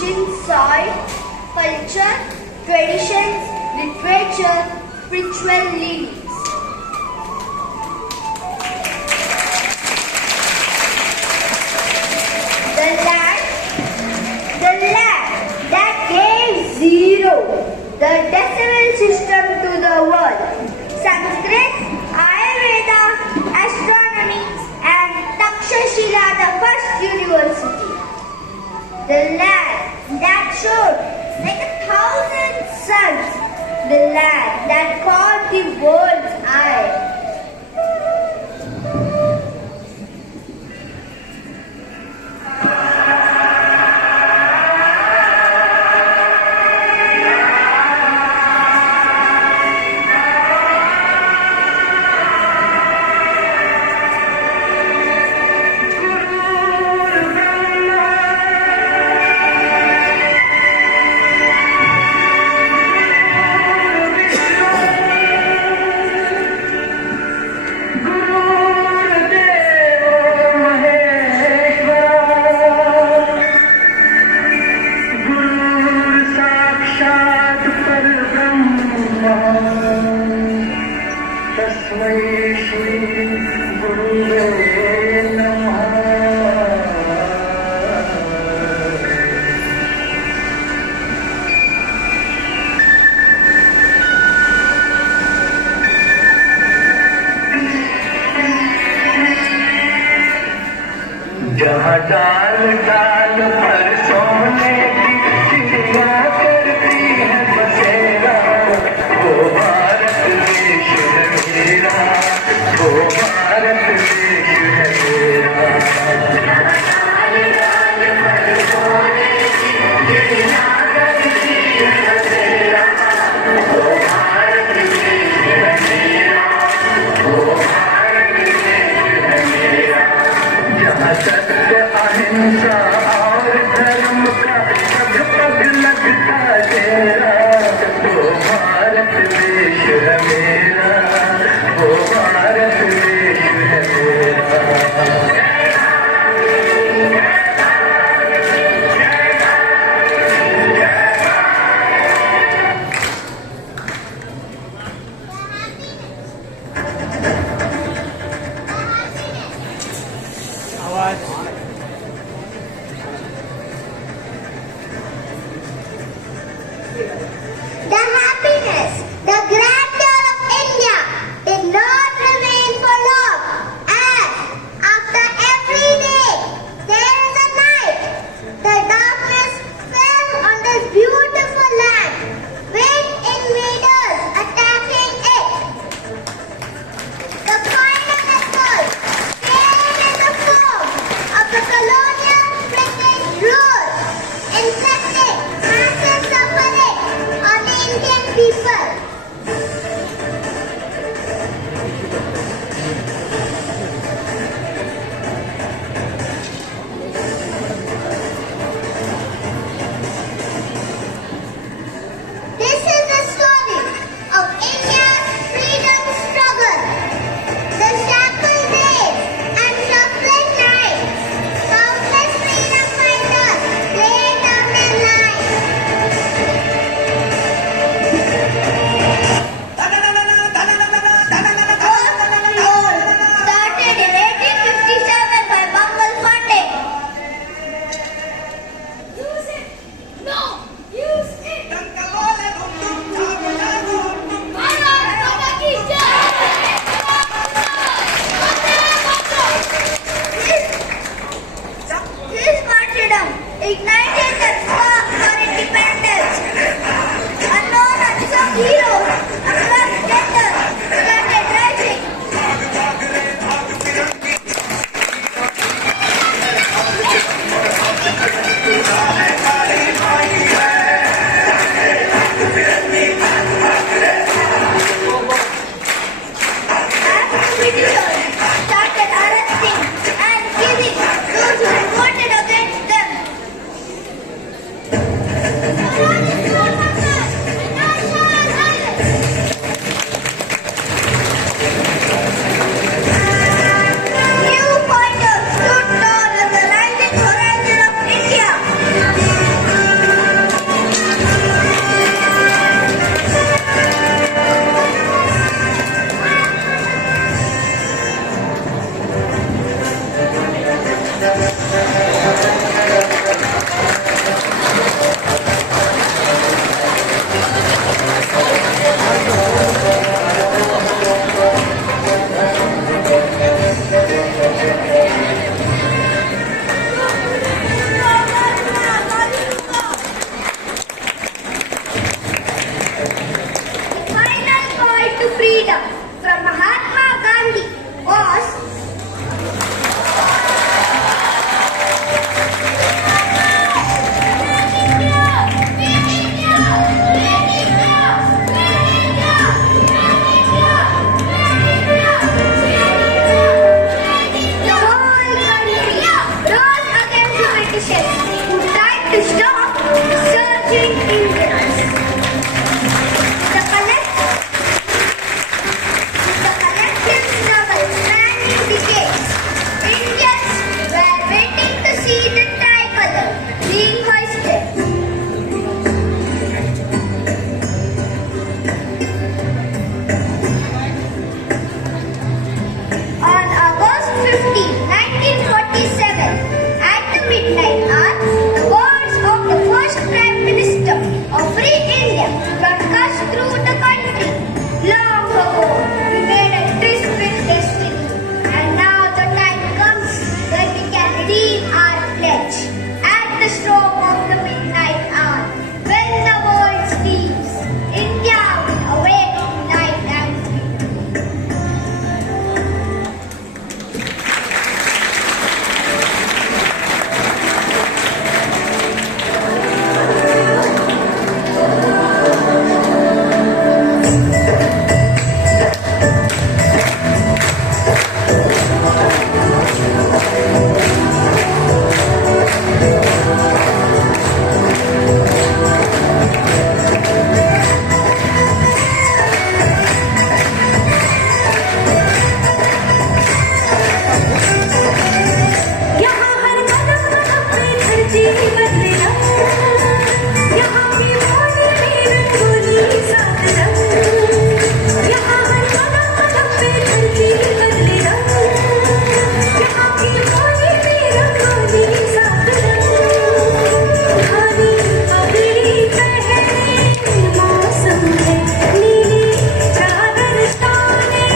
ancient soil, culture, traditions, literature, spiritual leanings. The land that gave zero, the decimal system to the world, Sanskrit, Ayurveda, astronomy, and Takshashila, the first university. The land that showed like 1,000 suns, the land that caught the world's eye. जहाँ डाल डाल पर सोने की चिड़िया करती है बसेरा, वो भारत देश है मेरा, वो भारत देश है मेरा। जहाँ डाल डाल पर सोने की चिड़िया करती है बसेरा, वो भारत देश है मेरा, वो भारत देश है मेरा। जहाँ सत्य अहिंसा और धर्म का पग पग लगता तेरा, वो भारत देश है मेरा, वो भारत देश है मेरा। The happiness, the grandeur of India did not remain for long, as after every day there is a night. The darkness fell on this beautiful land with invaders attacking it. The final assault came in the form of the colonial British rule, inflicting massive suffering on the Indian people. This is the story of India's freedom struggle. The shackled days and shuffling nights, countless freedom fighters laid down their lives. Started in 1857 by Bangal Pandey. Use it! No! Use it! This martyrdom ignited the spark for independence. Unknown unsung heroes across genders started rising. As Britishers started arresting and killing those who revolted against them. nations who tried to stop surging Indians. The collective struggle spanning decades, Indians were waiting to see the tricolor being hoisted. On August 15, 1947, at the midnight hour, the words of the first Prime Minister of Free India broadcast through the country. Long ago, we made a tryst with destiny, and now the time comes when we can redeem our pledge. At the stroke of the midnight hour, when the world sleeps, India will awake, unite and free. यहाँ हर कदम कदम पे धरती बदले रंग, यहाँ की बोली में रंगोली सात रंग, यहाँ हर कदम कदम पे धरती बदले रंग, यहाँ की बोली में रंगोली सात रंग, धानी अगली पहले मौसम है, नीली चादर ताने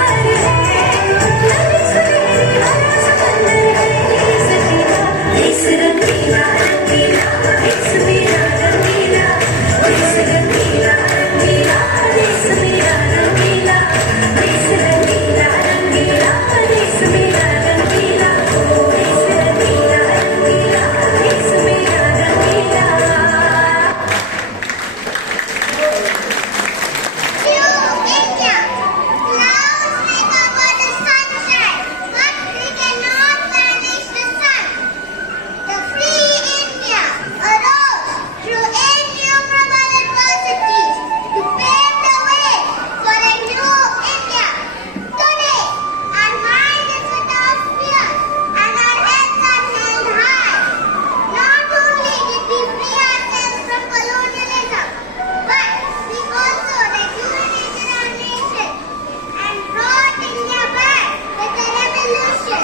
हर है, नदी सुनहरी हरा समंदर है, इस रंगीला रंगीला, इस मेरा रंगीला, इस रंगीला रंगीला, इस मेरा रंगीला, इस रंगीला रंगीला, इस मेरा रंगीला, इस रंगीला रंगीला, इस मेरा रंगीला। New India. Clouds may cover the sunshine, but we cannot vanish the sun. The free India arose through innumerable adversities to pave the way for a new India. Today, our mind is without fear and our heads are held high. Not only did we free ourselves from colonialism, but we also rejuvenated our nation and brought India back with a revolution.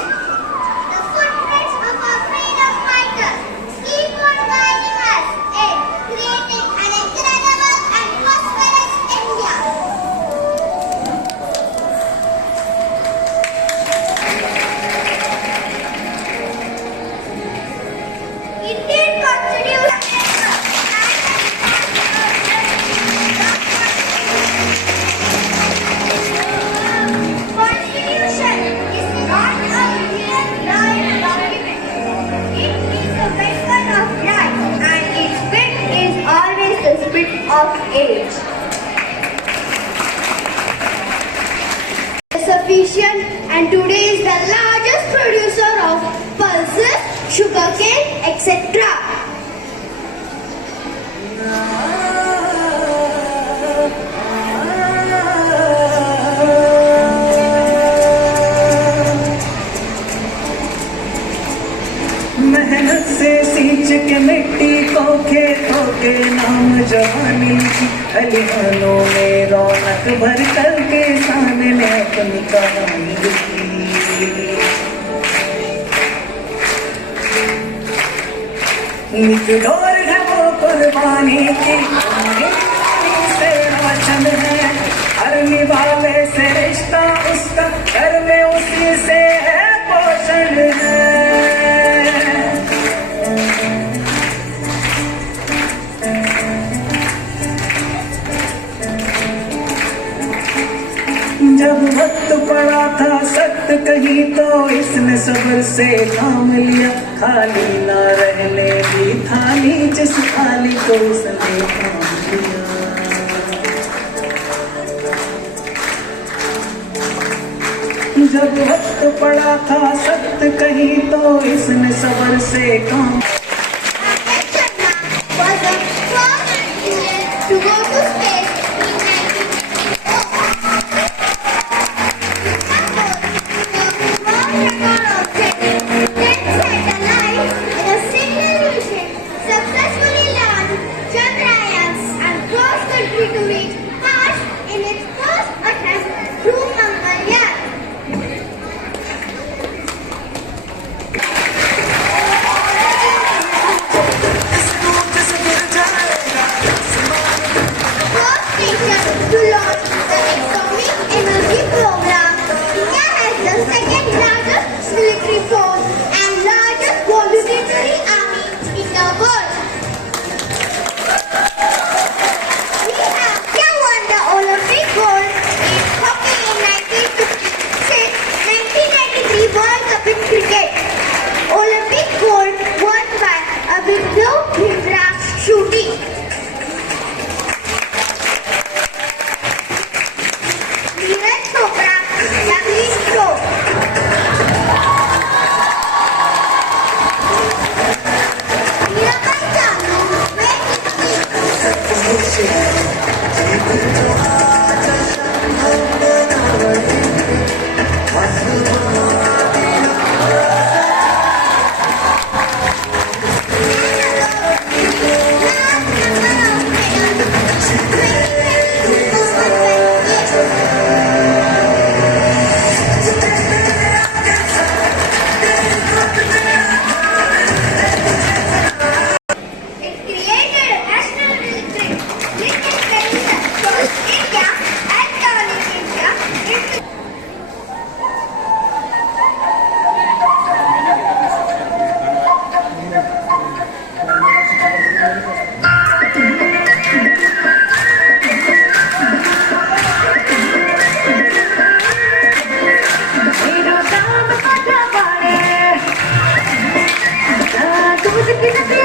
The footprints of our freedom fighters keep on guiding us in creating an incredible and prosperous India. Indian Constitution is not a mere blind document. It is a beacon of light, and its spit is always the spit of age. Sufficient, and today is the largest producer of pulses, sugarcane, etc. मेहनत से सींच के मिट्टी को खेतों के नाम जवानी की खलिहानों में रौनक भर कर के सामने अपनी कहानी लिखी। नित दौर है वो कुर्बानी की से रोशन है, हर निभावे से रिश्ता उसका घर में उसी से है पोषण है। जब वक्त पड़ा था सख्त कहीं तो इसने सब्र से थाम लिया, खाली ना रहने दी थाली जिस थाली को उसने थाम लिया। जब वक्त पड़ा था सख्त कहीं तो इसने सबर से काम Was the first Indian to go to space in 1964. World record object, 10 satellites in a single mission successfully launched Chandrayaan and cross-country to reach Mars in its first attempt through Mangalyaan. First nation to launch the atomic energy program, India has the second largest military force and largest voluntary army in the world. We have India won the Olympic gold in hockey in 1956, 1993 World Cup in cricket. Olympic gold won by Abhinandan Bhimra shooting. Neeraj Chopra, javelin throw. Mirabai Chanu, weightlifting. It created a national military, bringing tradition from India and turning India into मेरा काम करना पड़े दूध की